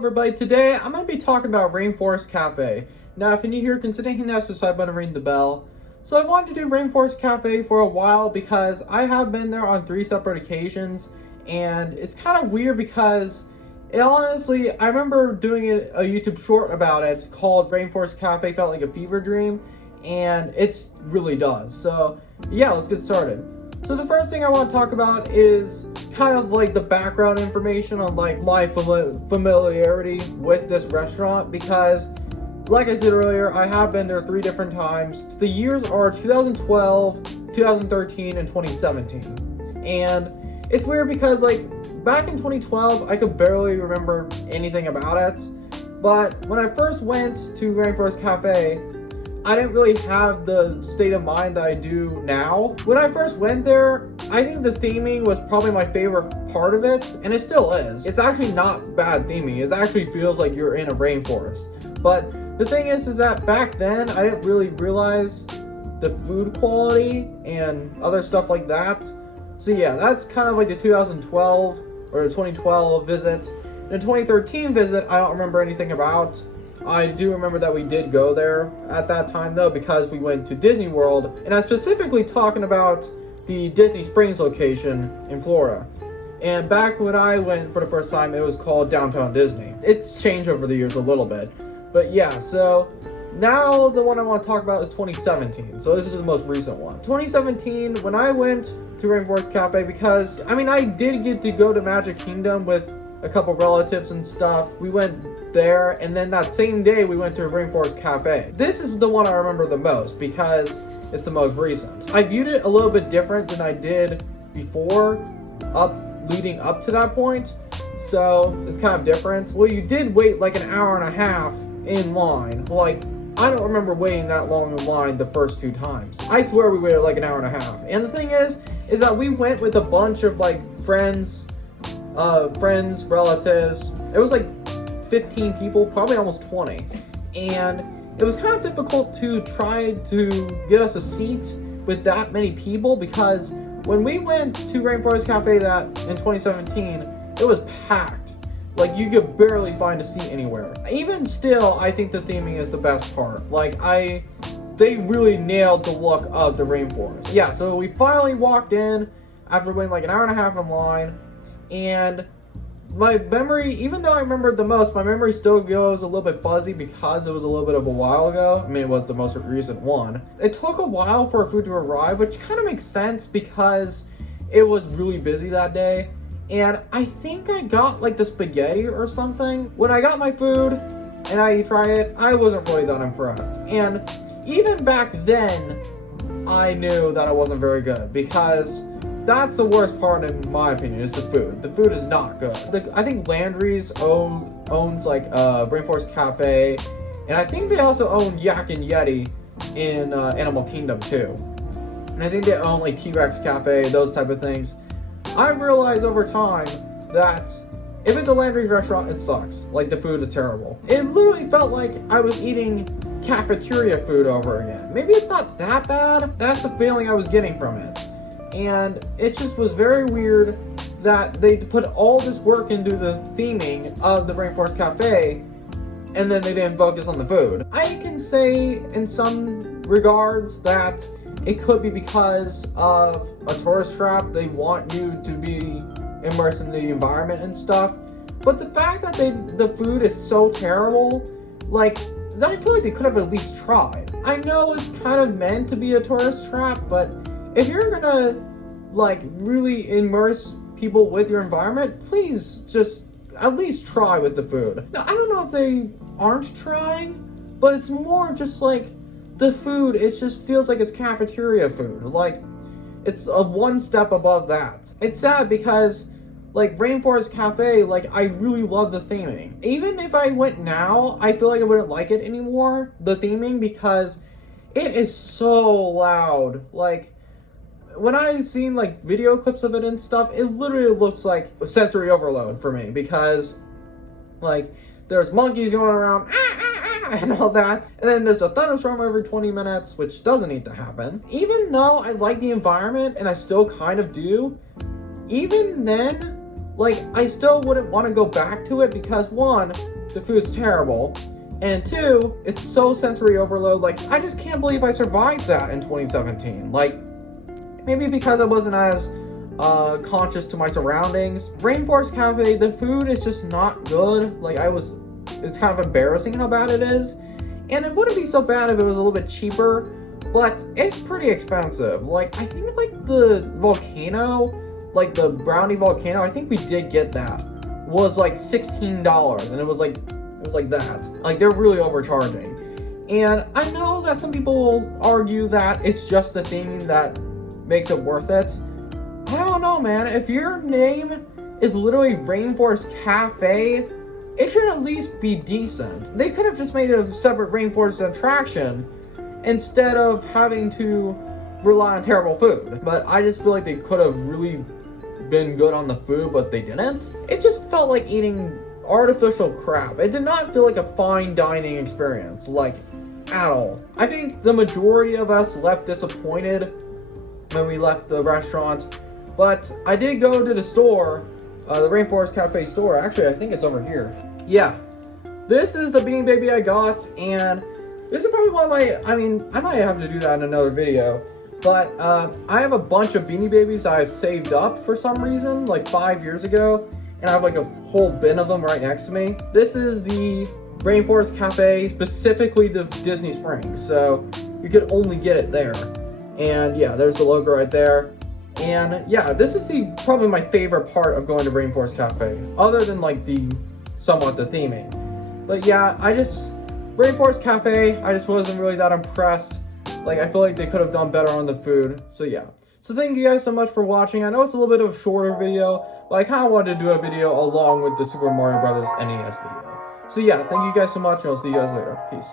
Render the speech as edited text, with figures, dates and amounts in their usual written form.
everybody, today I'm going to be talking about Rainforest Cafe. Now if you're new here, consider hitting that subscribe button and ring the bell. So I wanted to do Rainforest Cafe for a while because I have been there on 3 separate occasions, and it's kind of weird because honestly, I remember doing a YouTube short about it called Rainforest Cafe Felt Like a Fever Dream, and it really does. So yeah, let's get started. So the first thing I want to talk about is kind of like the background information on like my familiarity with this restaurant, because like I said earlier, I have been there 3 different times. The years are 2012, 2013, and 2017. And it's weird because like back in 2012, I could barely remember anything about it. But when I first went to Rainforest Cafe, I didn't really have the state of mind that I do now. When I first went there, I think the theming was probably my favorite part of it, and it still is. It's actually not bad theming. It actually feels like you're in a rainforest. But the thing is that back then, I didn't really realize the food quality and other stuff like that. So yeah, that's kind of like the 2012 or the 2012 visit. The 2013 visit, I don't remember anything about. I do remember that we did go there at that time though, because we went to Disney World, and I'm specifically talking about the Disney Springs location in Florida. And back when I went for the first time, it was called Downtown Disney. It's changed over the years a little bit. But yeah, so now the one I want to talk about is 2017. So this is the most recent one. 2017, when I went to Rainforest Cafe, because, I mean, I did get to go to Magic Kingdom with a couple relatives and stuff. We went there, and then that same day we went to Rainforest Cafe. This is the one I remember the most because it's the most recent. I viewed it a little bit different than I did before, leading up to that point, so it's kind of different. Well, you did wait like an hour and a half in line. Like, I don't remember waiting that long in line the first 2 times. I swear we waited like an hour and a half. And the thing is that we went with a bunch of like friends, relatives. It was like 15 people, probably almost 20, and it was kind of difficult to try to get us a seat with that many people, because when we went to Rainforest Cafe that in 2017, it was packed. Like, you could barely find a seat anywhere. Even still, I think the theming is the best part. Like, they really nailed the look of the rainforest. Yeah, so we finally walked in after waiting like an hour and a half in line, and my memory, even though I remember the most, my memory still goes a little bit fuzzy because it was a little bit of a while ago. I mean, it was the most recent one. It took a while for our food to arrive, which kind of makes sense because it was really busy that day. And I think I got like the spaghetti or something. When I got my food and I tried it, I wasn't really that impressed. And even back then, I knew that it wasn't very good, because that's the worst part in my opinion, is the food. The food is not good. I think Landry's owns like Rainforest Cafe, and I think they also own Yak and Yeti in Animal Kingdom too. And I think they own like T-Rex Cafe, those type of things. I realized over time that if it's a Landry's restaurant, it sucks. Like, the food is terrible. It literally felt like I was eating cafeteria food over again. Maybe it's not that bad. That's the feeling I was getting from it. And it just was very weird that they put all this work into the theming of the Rainforest Cafe, and then they didn't focus on the food. I can say in some regards that it could be because of a tourist trap. They want you to be immersed in the environment and stuff. But the fact that the food is so terrible, like, I feel like they could have at least tried. I know it's kind of meant to be a tourist trap, but if you're gonna like really immerse people with your environment, please just at least try with the food. Now, I don't know if they aren't trying, but it's more just like the food, it just feels like it's cafeteria food. Like, it's a one step above that. It's sad because like Rainforest Cafe, like, I really love the theming. Even if I went now, I feel like I wouldn't like it anymore, the theming, because it is so loud. Like, when I've seen like video clips of it and stuff, it literally looks like sensory overload for me, because like there's monkeys going around and all that, and then there's a thunderstorm every 20 minutes, which doesn't need to happen. Even though I like the environment, and I still kind of do, even then, like, I still wouldn't want to go back to it because, one, the food's terrible, and two, it's so sensory overload. Like, I just can't believe I survived that in 2017. Like, maybe because I wasn't as conscious to my surroundings. Rainforest Cafe, the food is just not good. Like, it's kind of embarrassing how bad it is. And it wouldn't be so bad if it was a little bit cheaper, but it's pretty expensive. Like, I think like the volcano, like the brownie volcano, I think we did get that, was like $16, and it was like that. Like, they're really overcharging. And I know that some people will argue that it's just the theming that makes it worth it. I don't know, man. If your name is literally Rainforest Cafe, it should at least be decent. They could have just made a separate Rainforest attraction instead of having to rely on terrible food. But I just feel like they could have really been good on the food, but they didn't. It just felt like eating artificial crap. It did not feel like a fine dining experience, like, at all. I think the majority of us left disappointed when we left the restaurant, but I did go to the store, the Rainforest Cafe store. Actually, I think it's over here. Yeah, this is the Beanie Baby I got, and this is probably one of my, I might have to do that in another video, but I have a bunch of Beanie Babies I've saved up for some reason, like 5 years ago, and I have like a whole bin of them right next to me. This is the Rainforest Cafe, specifically the Disney Springs, so you could only get it there. And yeah, there's the logo right there. And yeah, this is probably my favorite part of going to Rainforest Cafe, other than like somewhat the theming. But yeah, Rainforest Cafe, I just wasn't really that impressed. Like, I feel like they could have done better on the food. So yeah. So thank you guys so much for watching. I know it's a little bit of a shorter video, but I kind of wanted to do a video along with the Super Mario Brothers NES video. So yeah, thank you guys so much, and I'll see you guys later. Peace.